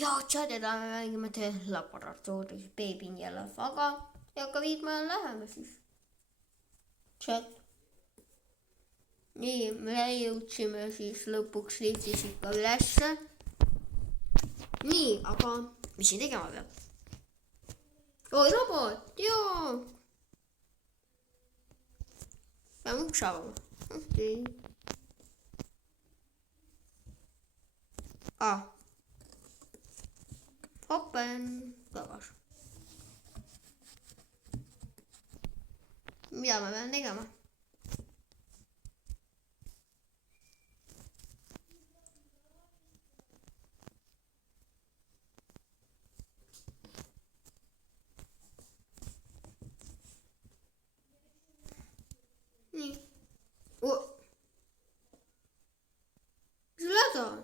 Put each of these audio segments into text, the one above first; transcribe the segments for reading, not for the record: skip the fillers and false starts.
ja tšadida me mängime laboratoriumis beebinjalal, aga ei hakka viitma läheme siis. Tšad. Nii, me jõudsime siis lõpuks liftis ikka ülesse. Nii, aga mis siin tegema peab? Oi, robot, joo! Peame uks avama. Okei. Open. Tagasi. Mida ma pean tegema? Nii. Mis sul häda on?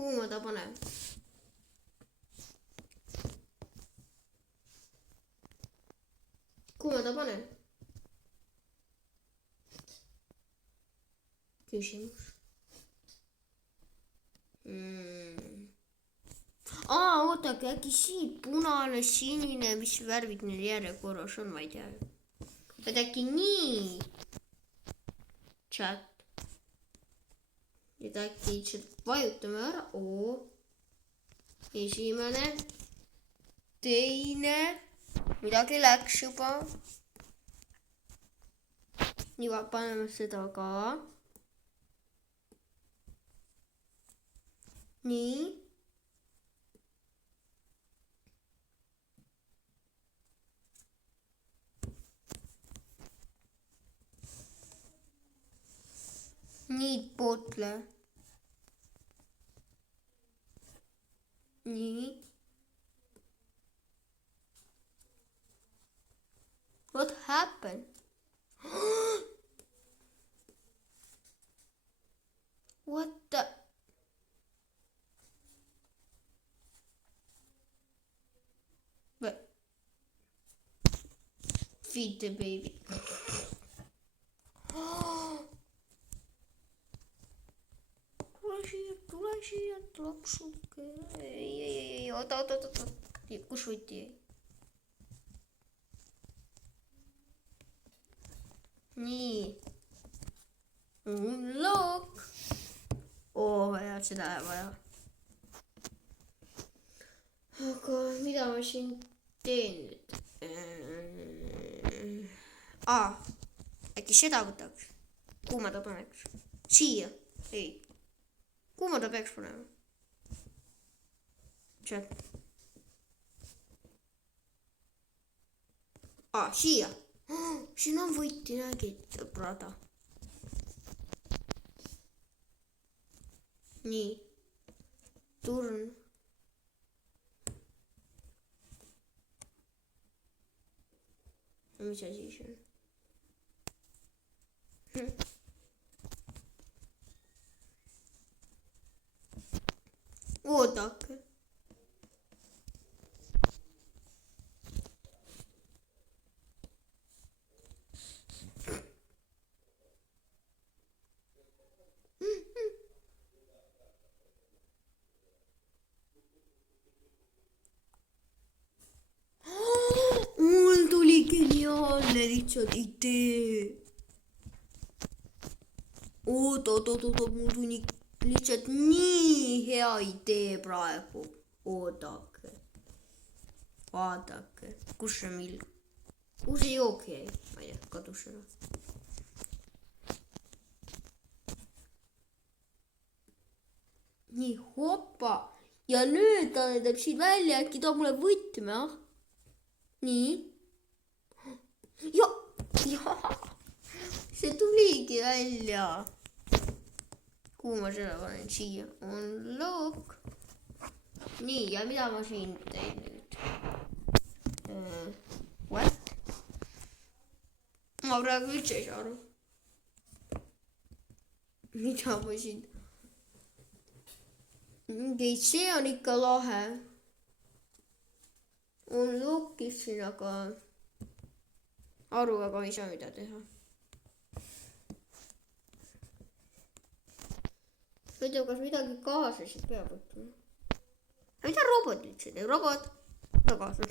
Kuhu ma ta panen? Kuhu ma ta panen? Küsimus. Ootake, äkki siit punane, sinine, mis värvid neil järjekorras on, ma ei tea. Et äkki nii. Chat. Et äkki vajutame ära. Esimene. Teine. Midagi läks juba. Nii, paneme seda ka. Nii. Need bottle. Nii. What happened? What the? But feed the baby. Tule siia, lapsuke. Ei, oota. Kus võti jäi? Nii. Unlock. Ja seda läheb vaja. Aga mida ma siin teen nüüd? Äkki seda võtaks? Kuhu ma ta paneks? Siia? Ei. Kuhu ma ta peaks panema? Chat. Siia. Siin on võti, nägid, brada. Nii. Turn. Mis asi see on? Oodake. Mul tuli geniaalne lihtsalt idee. Oot, mul tuli lihtsalt nii hea idee praegu. Oodake. Vaadake. Kus see milk? Kuhu see jook jäi? Ma ei tea, kadus ära. Nii, hoppa. Ja nüüd ta näitab siin välja, äkki toob mulle võtme, Nii. Ja. See tuligi välja. Kuhu ma seda panen? Siia. Unlock. Nii, ja mida ma siin teen nüüd? What? Ma praegu üldse ei saa aru. Mida ma siin? See on ikka lahe. Unlock'i mõtlesin, aga aru väga ei saa, mida teha. ma ei tea, kas midagi kaasa siis peab võtma. mida robot üldse teeb? Robot tagasi.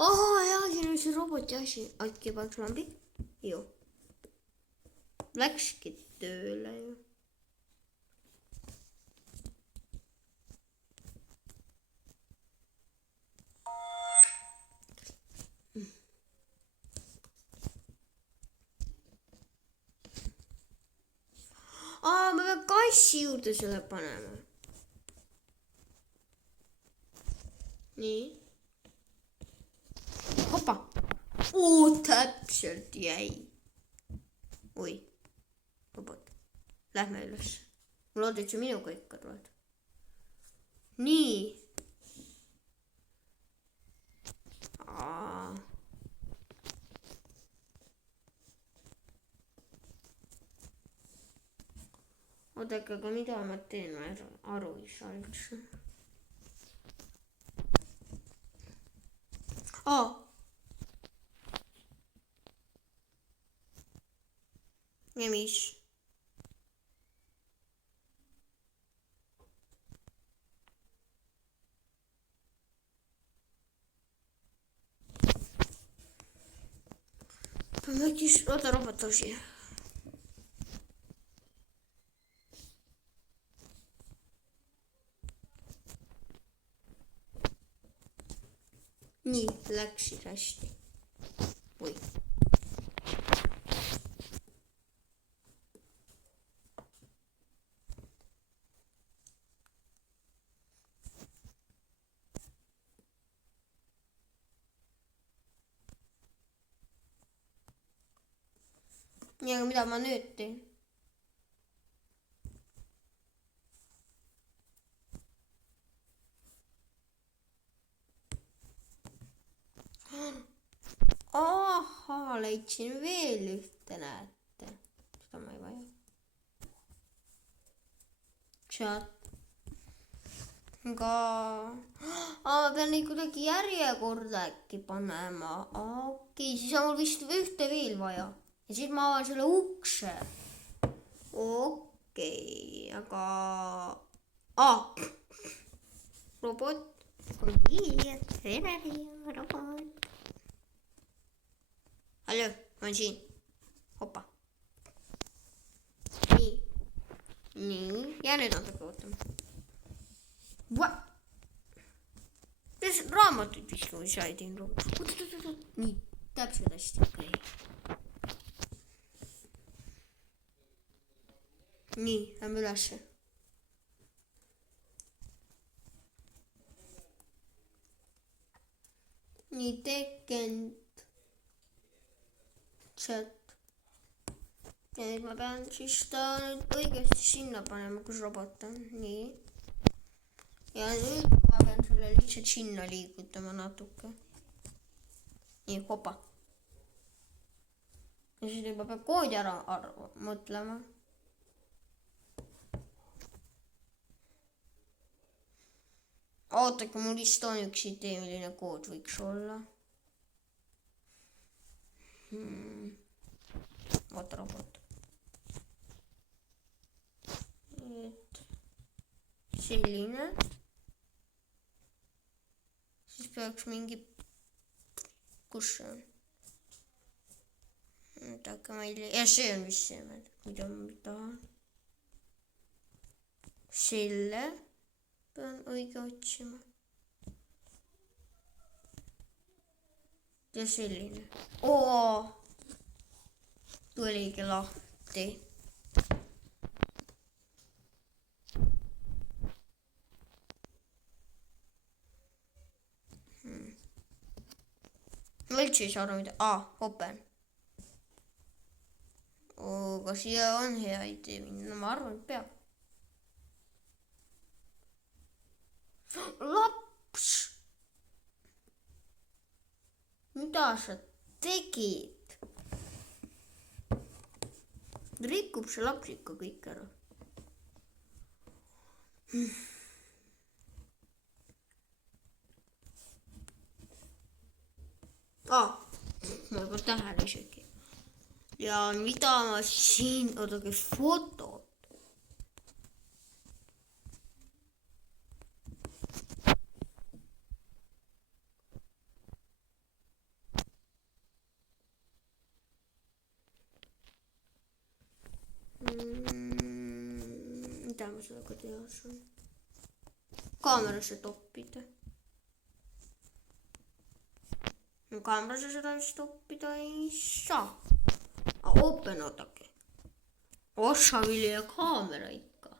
Jaa, siin on see roboti asi. äkki paneks lambi? Ju. Läkski tööle ju. Ma pean kassi juurde selle panema. nii. Hoppa. Täpselt jäi. oi. Robot. Lähme üles. Ma loodan, et see minuga ikka tuled. nii. oodake, aga mida ma teen, ma aru ei saa üldse. ja mis? oota, robot osi. nii, läksid hästi. oi. nii, aga mida ma nüüd teen? ahaa, leidsin veel ühte, näete. seda ma ei vaja. chat. aga ma pean neid kuidagi järjekorda äkki panema. okei, siis on mul vist ühte veel vaja. ja siis ma avan selle ukse. okei, aga robot. robot. hallo, ma olen siin. hoppa. nii, ja nüüd natuke ootame. raamatuid vist kui sa ei teinud. nii, täpselt hästi, okei. nii, lähme ülesse. nii, tekend. chat. ja nüüd ma pean siis ta nüüd õigesti sinna panema, kus robot on. nii. ja nüüd ma pean selle lihtsalt sinna liigutama natuke. nii, hopa. ja siis juba peab koodi ära mõtlema. ootake, mul vist on üks idee, milline kood võiks olla. oota, robot. et selline. siis peaks mingi, kus see on? ootake, ma ei tea, ja see on vist see, mida ma tahan. selle pean õige otsima. ja selline. tuligi lahti. ma üldse ei saa aru, mida. open. aga siia on hea idee minna, ma arvan, et peab. laps, mida sa tegid? rikub see laps ikka kõik ära. Ma ei pannud tähele isegi. Ja mida ma siin, oodake, fotod. Mida ma sellega teha saan? Kaamerasse toppida. Kaamerasse seda vist toppida ei saa. Open, oodake. Osavilja kaamera ikka.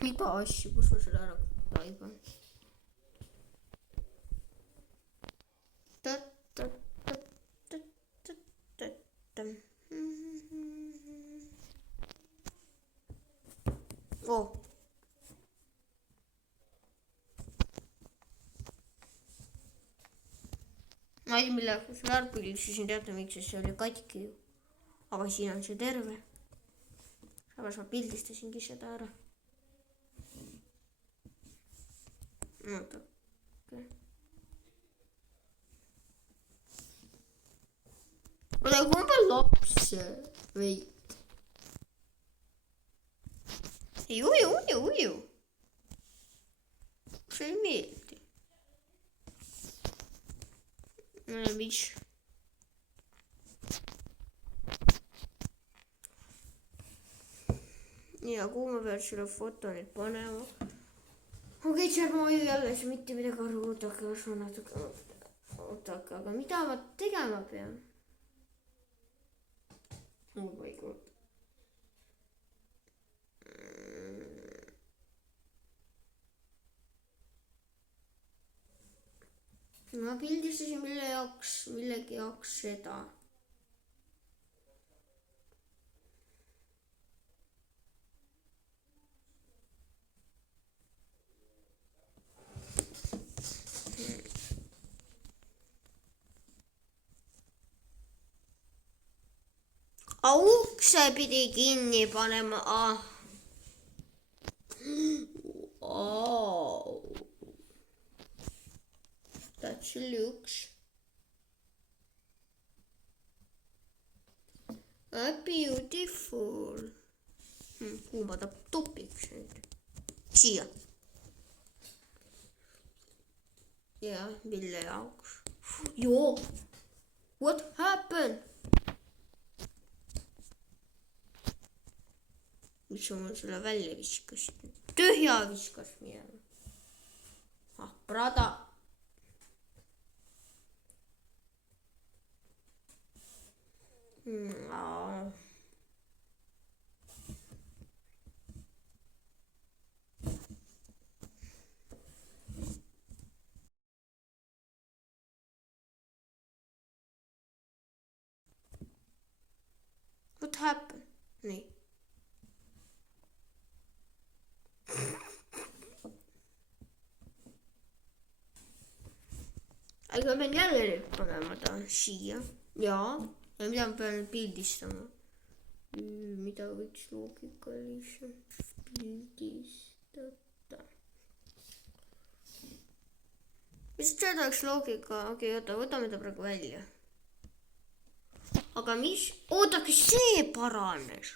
Mida asju, kus ma selle ära taiban? Ma ei tea, mille selle ära pildistasin, teate miks, sest see oli katki ju. Aga siin on see terve. Samas ma pildistasingi seda ära. Oodake. Oodake, kumba laps veit? Uju. See ei meeldi. Mis? Ja kuhu ma pean selle foto nüüd panema? Okei, seal ma ju jälle mitte midagi aru, oodake, kas ma natuke, oodake, aga mida ma tegema pean? Oh my god. Ma pildistasin millegi jaoks seda. Ukse pidi kinni panema. That's looks beautiful. Kuhu ma ta topiks nüüd? Siia. Ja, mille jaoks? Joo. What happened? Mis ma selle välja viskasin? Tühja viskas minema. Prada. What happened? Nii. Aga ma pean jälle nüüd panema ta siia. Jaa. Ja mida ma pean pildistama? Mida võiks loogikaliselt pildistada? Mis seda oleks loogika? Okei, oota, võtame ta praegu välja. Aga mis? Oodake, see paranes.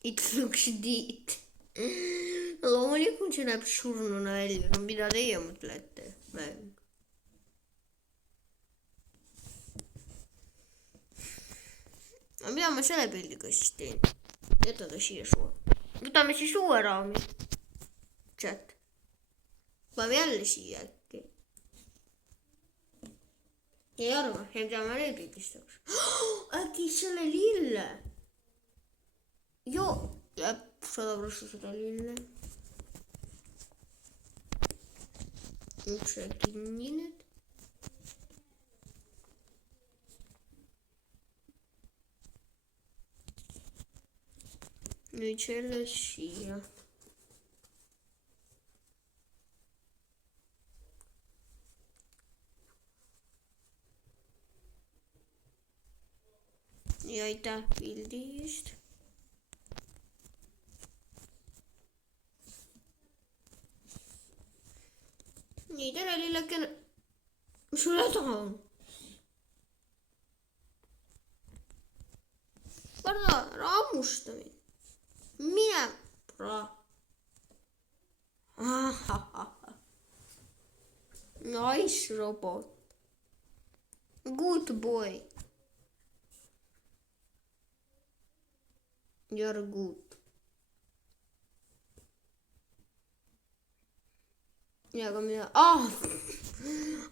It looks neat. Loomulikult see näeb surnuna välja. No mida teie mõtlete? Mäng. No mida ma selle pildiga siis teen? Jäta ta siia suur. Võtame siis uue raami. Chat. Paneme jälle siia äkki. Ei arva, mida ma nüüd pildistaks. Äkki selle lille. Joo, jääb 100% seda lille. Ukse kinni nüüd. Nüüd selle siia. ja aitäh pildi eest. nii, tere lillekene. mis sul häda on? Varda, ära hammusta mind. mine pra. Nice robot. Good boy. You're good. ja aga mida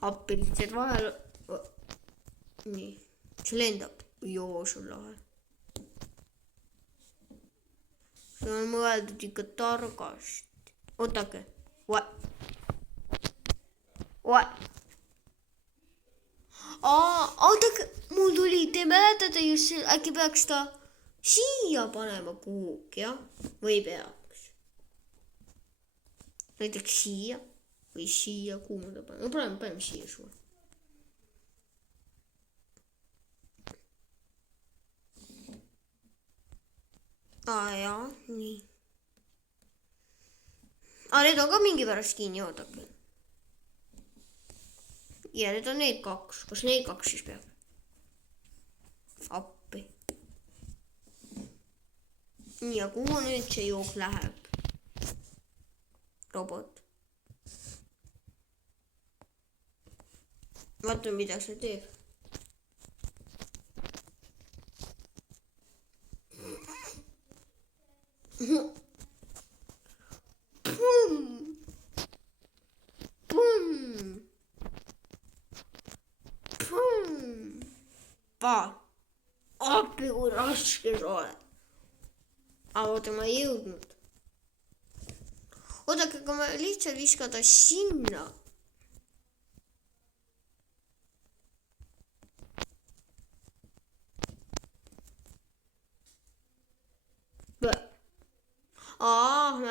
appi lihtsalt vahel. nii, see lendab. joo, sul lahe. see on mõeldud ikka targasti. ootake. oodake, mul tuli, te mäletate just, äkki peaks ta siia panema kuhugi, jah? või peaks? näiteks siia või siia, kuhu ma ta panen? no paneme siia sulle. jaa, nii. Need on ka mingi pärast kinni, oodake. ja need on need kaks, kas need kaks siis peab? appi. ja kuhu nüüd see jook läheb? robot. vaata, mida see teeb. appi, kui raske see on. aga oota, ma ei jõudnud. oodake, aga ma lihtsalt viskan ta sinna.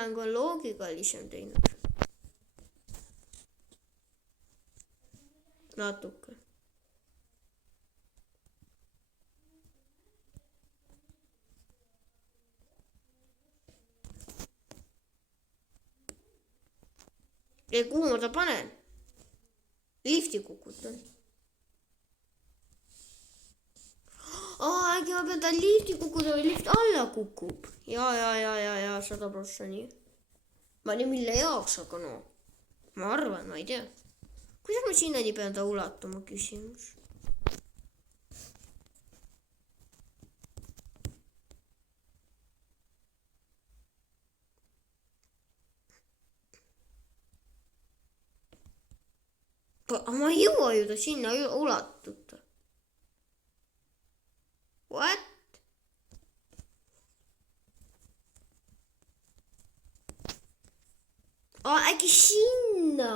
mäng on loogikalisem teinud. natuke. ja kuhu ma ta panen? lifti kukutan. äkki ma pean ta lifti kukutama või lift alla kukub. ja 100% nii. ma ei tea, mille jaoks, aga no. ma arvan, ma ei tea. kuidas ma sinnani pean ta ulatama, küsimus. ma ei jõua ju ta sinna ulatuda. What? äkki sinna?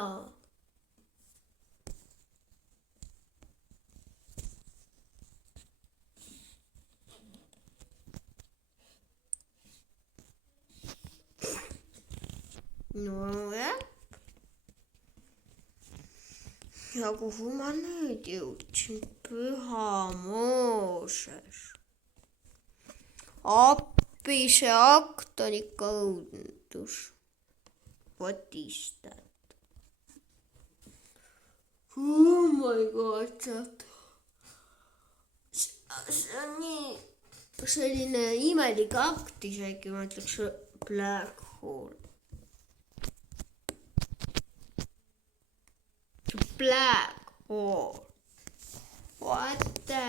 nojah. ja kuhu ma nüüd jõudsin? Püha Mooses. appi, see akt on ikka õudus. What is that? Oh my god. see on nii selline imelik akt isegi, ma ütleks black hole. Black hole. What the?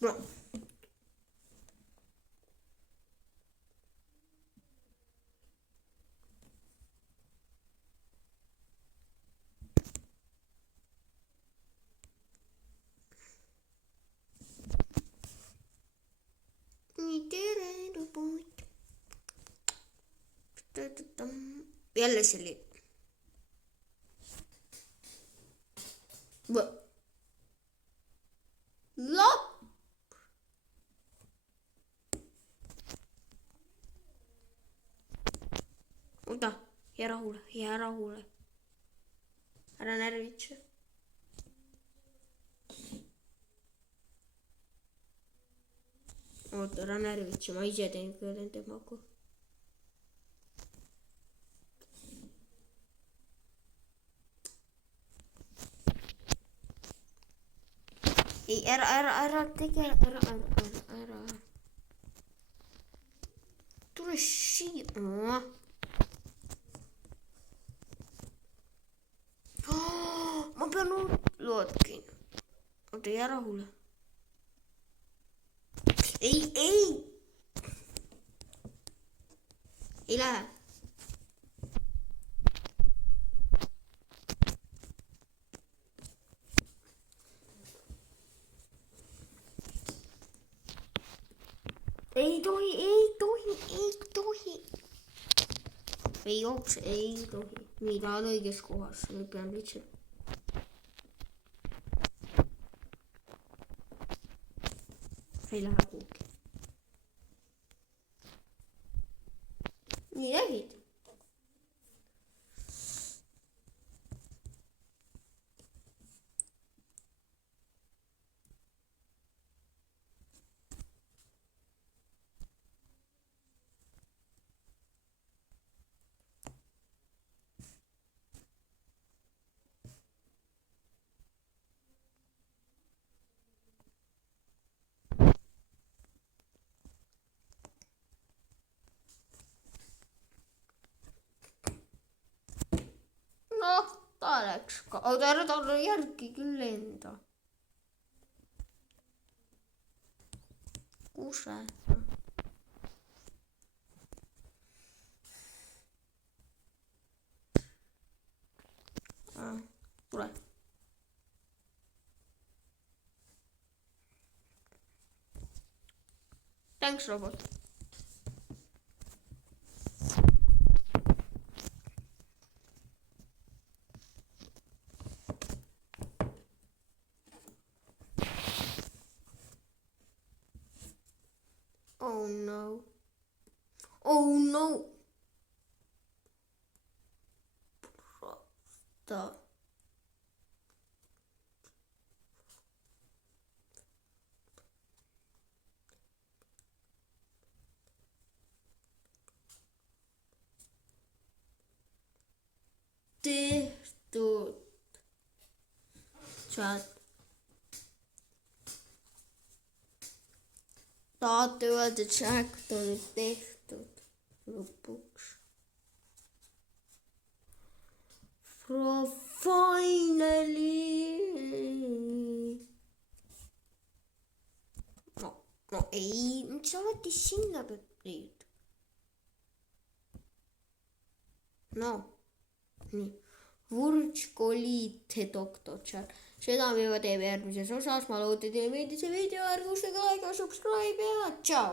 No. jälle see oli. lapp. oota, jää rahule. Ära närvitse. Oota, ära närvitse, ma ise teen temaga. Ei, ära tege, ära. Tule siia. Ma pean lootkin. Oota, jää rahule. Ei. Ei lähe. Ei tohi. Ei jookse, ei tohi. Nii, ta on õiges kohas. Nüüd pean lihtsalt. Ei lähe kuhugi. Nii nägid. Noh, ta läks ka. Oota, ära talle järgi küll lenda. Kuse. Tule. Thanks, robot. Oh no. Prawda. Tehtud. Chat. Tahate öelda, et Jack on tehtud lõpuks. Finally. No ei, miks sa alati sinna pead leid? No, nii. Võrdskolite doktor Jack. Seda me juba teeme järgmises osas. Ma loodan, teile meeldis see video. Ärge unustage like ja subscribe ja tšau.